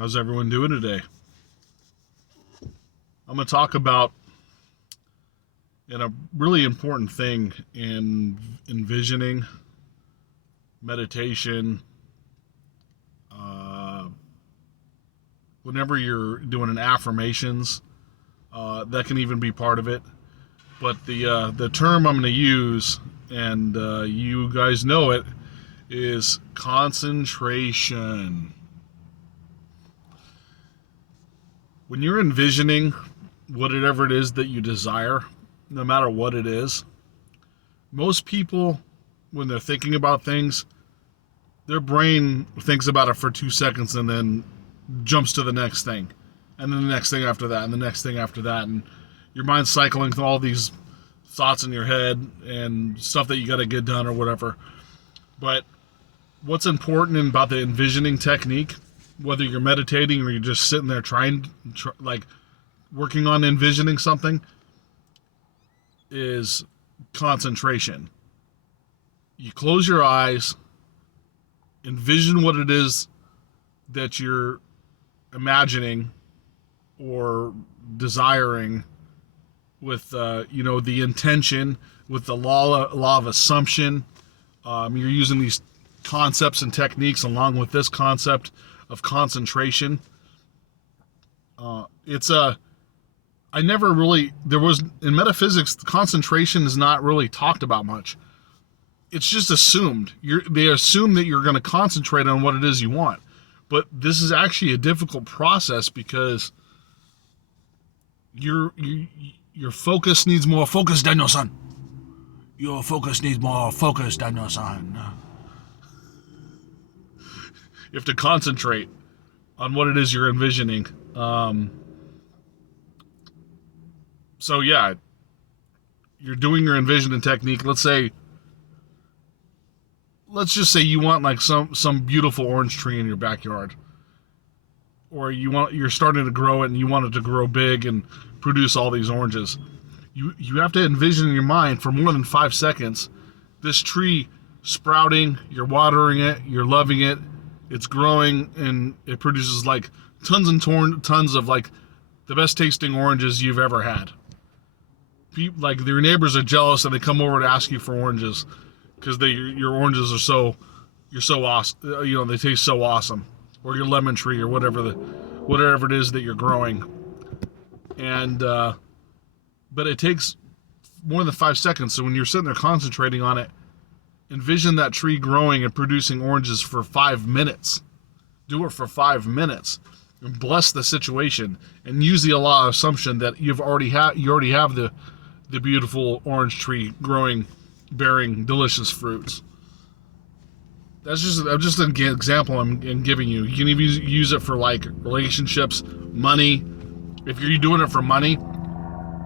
How's everyone doing today? I'm going to talk about a really important thing in envisioning, meditation, whenever you're doing an affirmations, that can even be part of it. But the term I'm going to use, and you guys know it, is concentration. When you're envisioning whatever it is that you desire, no matter what it is, most people, when they're thinking about things, their brain thinks about it for 2 seconds and then jumps to the next thing, and then the next thing after that, and the next thing after that, and your mind's cycling through all these thoughts in your head and stuff that you got to get done or whatever. But what's important about the envisioning technique, whether you're meditating or you're just sitting there working on envisioning something, is concentration. You close your eyes, envision what it is that you're imagining or desiring with the intention, with the law of assumption. You're using these concepts and techniques along with this concept of concentration. In metaphysics, concentration is not really talked about much. It's just assumed. They assume that you're going to concentrate on what it is you want. But this is actually a difficult process because your focus needs more focus, Daniel-san. Your focus needs more focus, Daniel-san. You have to concentrate on what it is you're envisioning. So yeah, you're doing your envisioning technique. Let's just say you want like some beautiful orange tree in your backyard, or you're starting to grow it and you want it to grow big and produce all these oranges. You have to envision in your mind for more than 5 seconds this tree sprouting. You're watering it, you're loving it, it's growing, and it produces like tons and tons of like the best tasting oranges you've ever had. Like your neighbors are jealous and they come over to ask you for oranges because your oranges are you're so awesome. They taste so awesome. Or your lemon tree or whatever it is that you're growing. And but it takes more than 5 seconds. So when you're sitting there concentrating on it, envision that tree growing and producing oranges for 5 minutes. Do it for 5 minutes. And bless the situation and use the law of assumption that you already have the beautiful orange tree growing, bearing delicious fruits. That's just an example I'm giving you. You can even use it for like relationships, money. If you're doing it for money,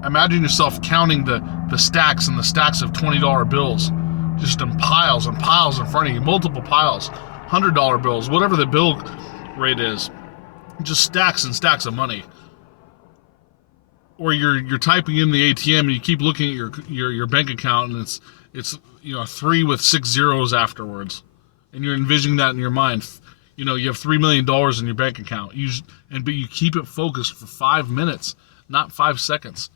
imagine yourself counting the stacks and the stacks of $20 bills, just in piles and piles in front of you, multiple piles, $100 bills, whatever the bill rate is, just stacks and stacks of money. Or you're typing in the ATM and you keep looking at your bank account and it's 3 with 6 zeros afterwards, and you're envisioning that in your mind. You have $3 million in your bank account. But you keep it focused for 5 minutes, not 5 seconds.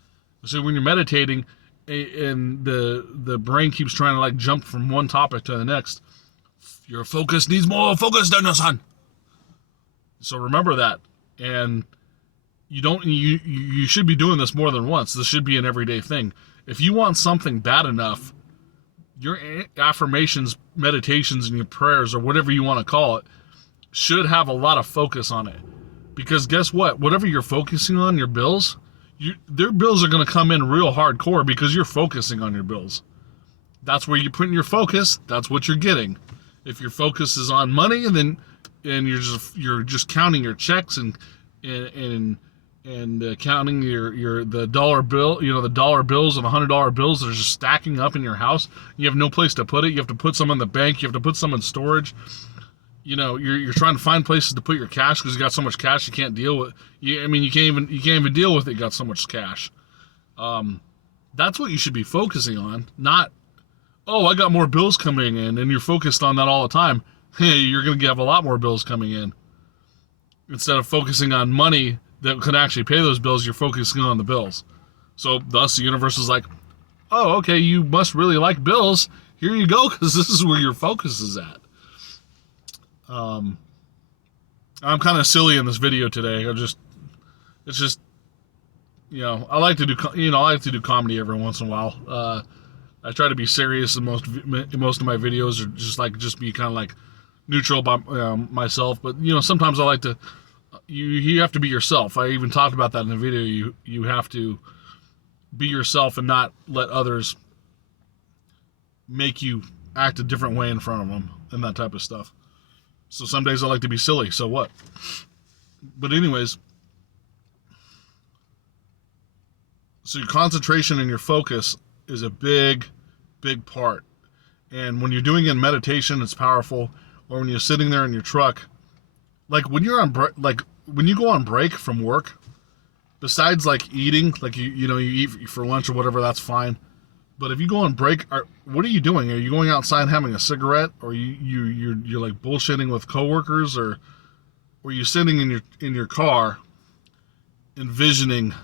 So when you're meditating and the brain keeps trying to like jump from one topic to the next, your focus needs more focus, Daniel-san. So remember that, and you should be doing this more than once. This should be an everyday thing. If you want something bad enough, your affirmations, meditations, and your prayers, or whatever you want to call it, should have a lot of focus on it. Because guess what? Whatever you're focusing on, your bills, their bills are going to come in real hardcore because you're focusing on your bills. That's where you're putting your focus. That's what you're getting. If your focus is on money, and you're just counting your checks and counting the dollar bill, the dollar bills and $100 bills that are just stacking up in your house. You have no place to put it. You have to put some in the bank. You have to put some in storage. You're trying to find places to put your cash because you got so much cash you can't deal with. You can't even deal with it. You got so much cash. That's what you should be focusing on. Not, oh, I got more bills coming in, and you're focused on that all the time. Hey, you're going to have a lot more bills coming in. instead of focusing on money that could actually pay those bills, you're focusing on the bills. So thus the universe is like, oh, okay, you must really like bills. Here you go, because this is where your focus is at. I'm kind of silly in this video today. It's just, I like to do comedy every once in a while. I try to be serious in most of my videos, or just be kind of like neutral about myself. But sometimes I like to. You have to be yourself. I even talked about that in the video. You have to be yourself and not let others make you act a different way in front of them and that type of stuff. So some days I like to be silly. So what? But anyways, so your concentration and your focus is a big part. And when you're doing it in meditation, it's powerful. Or when you're sitting there in your truck, like when you're when you go on break from work, besides like eating, like you eat for lunch or whatever, that's fine. But if you go on break, what are you doing? Are you going outside having a cigarette, or you're like bullshitting with coworkers, or you sitting in your car, envisioning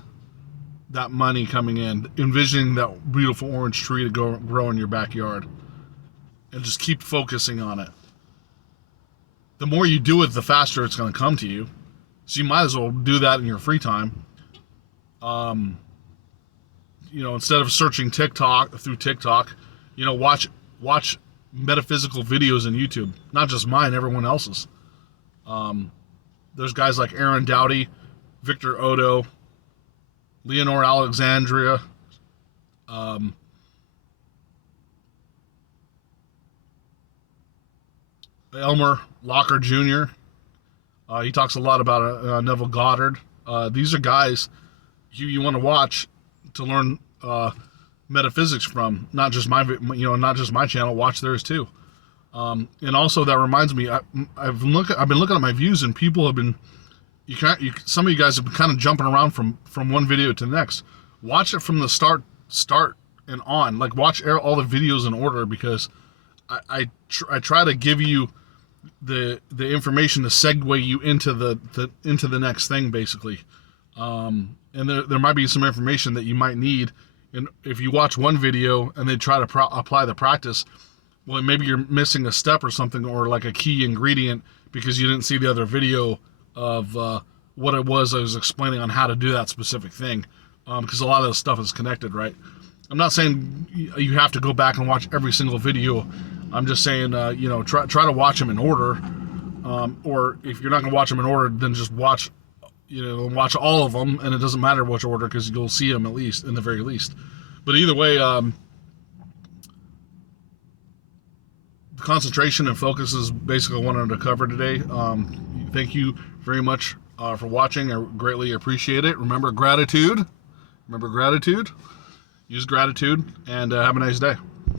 that money coming in, envisioning that beautiful orange tree to grow in your backyard, and just keep focusing on it. The more you do it, the faster it's going to come to you. So you might as well do that in your free time. Instead of searching through TikTok, watch metaphysical videos on YouTube. Not just mine, everyone else's. There's guys like Aaron Doughty, Victor Odo, Leonore Alexandria, Elmer Locker Jr. He talks a lot about Neville Goddard. These are guys you want to watch to learn metaphysics from. Not just my channel. Watch theirs too. And also that reminds me, I've been looking at my views, and people have been. Some of you guys have been kind of jumping around from one video to the next. Watch it from the start and on. Like watch all the videos in order, because I try to give you the information to segue you into the next thing, basically. And there might be some information that you might need, and if you watch one video and then try to apply the practice, well, maybe you're missing a step or something, or like a key ingredient, because you didn't see the other video of what it was I was explaining on how to do that specific thing, because a lot of the stuff is connected, right? I'm not saying you have to go back and watch every single video. I'm just saying, try to watch them in order, or if you're not going to watch them in order, then just watch all of them, and it doesn't matter which order, because you'll see them at least, in the very least. But either way, the concentration and focus is basically what I wanted to cover today. Thank you very much for watching. I greatly appreciate it. Remember gratitude. Use gratitude, and have a nice day.